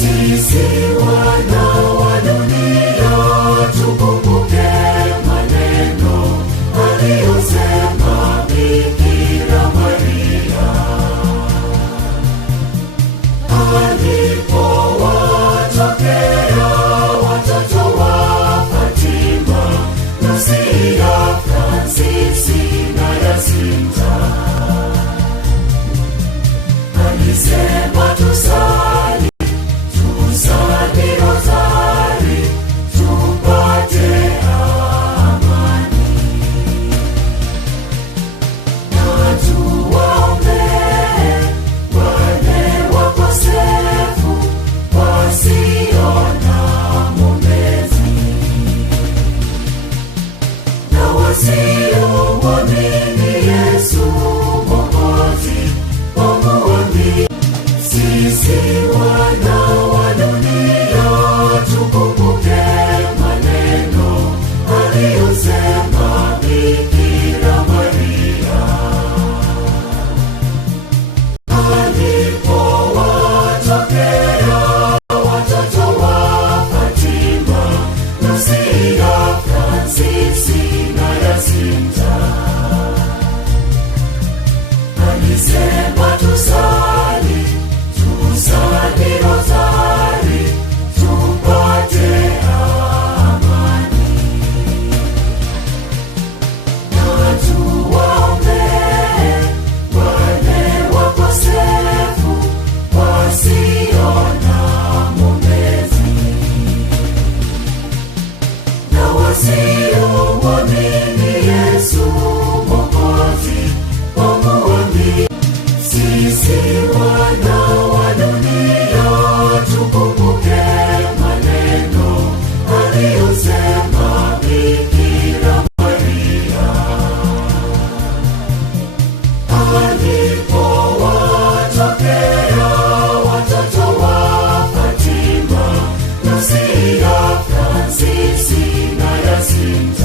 Sisi wana wa dunia tukumbuke maneno aliyosema Bikira Maria alipowatokea watoto wa Fatima, Lucia, Fransisi na Jacinta. Alisema tusali rozari tupate amani, na tuwaombee wale wakosefu wasio na mwombezi na wasiomwamini Yesu Mwokozi wamuamini. Sisi wana wa dunia tukumbuke maneno aliyosema Bikira Maria alipowatokea watoto wa Fatima, Lucia, Fransisi na Jacinta. Alisema tusali rozari tupate amani, na tuwaombee wale wakosefu wasio na mwombezi na wasiomwamini Yesu Mwokozi wamuamini. Sisi wana wa dunia tukumbuke maneno aliyosema Bikira Maria alipowatokea watoto wa Fatima, Lucia, Fransisi na Jacinta.